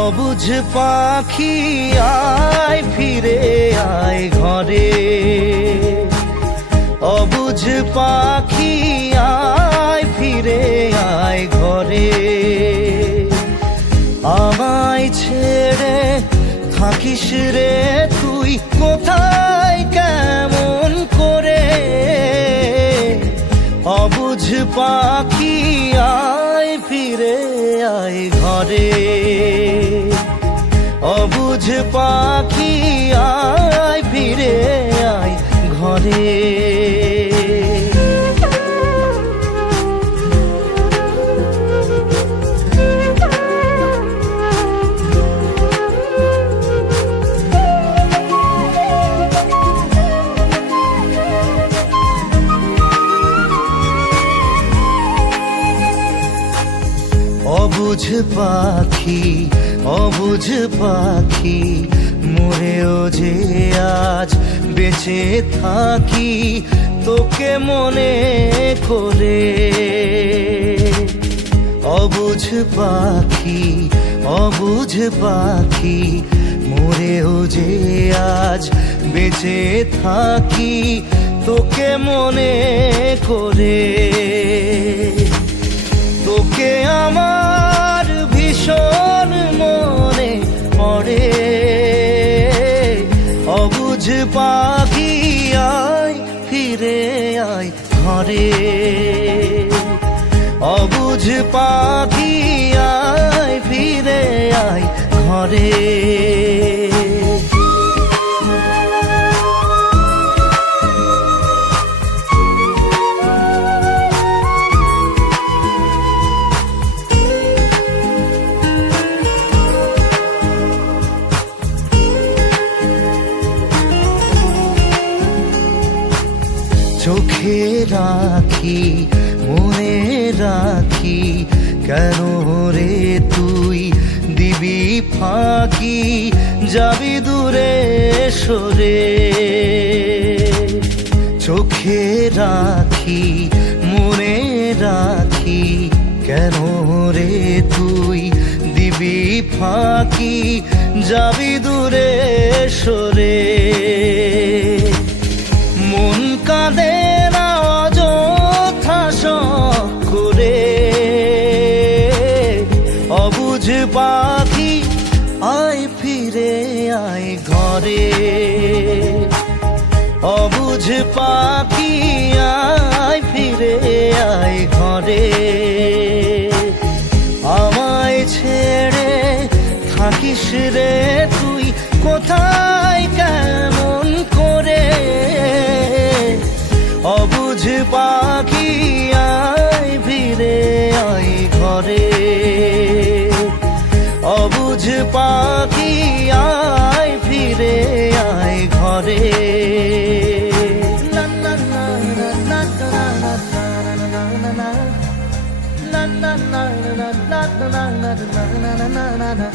অবুঝ পাখি আয় ফিরে আয় ঘরে, অবুঝ পাখি আয় ফিরে আয় ঘরে। আমায় ছেড়ে থাকিস রে তুই কোথায় কেমন করে, অবুঝ পাখি আয় ফিরে আয় ঘরে, অবুঝ পাখি আয় ফিরে আয় ঘরে। অবুঝ পাখি অবুঝ পাখি মরেও যে আজ বেঁচে থাকি তোকে মনে করে। অবুঝ পাখি অবুঝ পাখি মরেও যে আজ বেঁচে থাকি তোকে মনে করে। তোকে আমার ভীষণ মনে পড়ে, অবুঝ পাখি আয় ফিরে আয় ঘরে, অবুঝ পাখি আয় ফিরে আয় ঘরে। চোখে রাখি মনে রাখি কেন রে তুই দিবি ফাঁকি যাবি দূরে সরে। চোখে রাখি মনে রাখি কেন রে তুই দিবি ফাঁকি যাবি দূরে সরে। মন কাঁদে না অযথা শখ করে, অবুঝ পাখি আয় ফিরে আয় ঘরে, অবুঝ পাখি আয় ফিরে আয় ঘরে। আমায় ছেড়ে থাকিস রে তুই কোথায় কেমন করে, অবুঝ পাখি আয় ফিরে আয় ঘরে, অবুঝ পাখি আয় ফিরে আয় ঘরে। La la la la la la la la la la la la la la.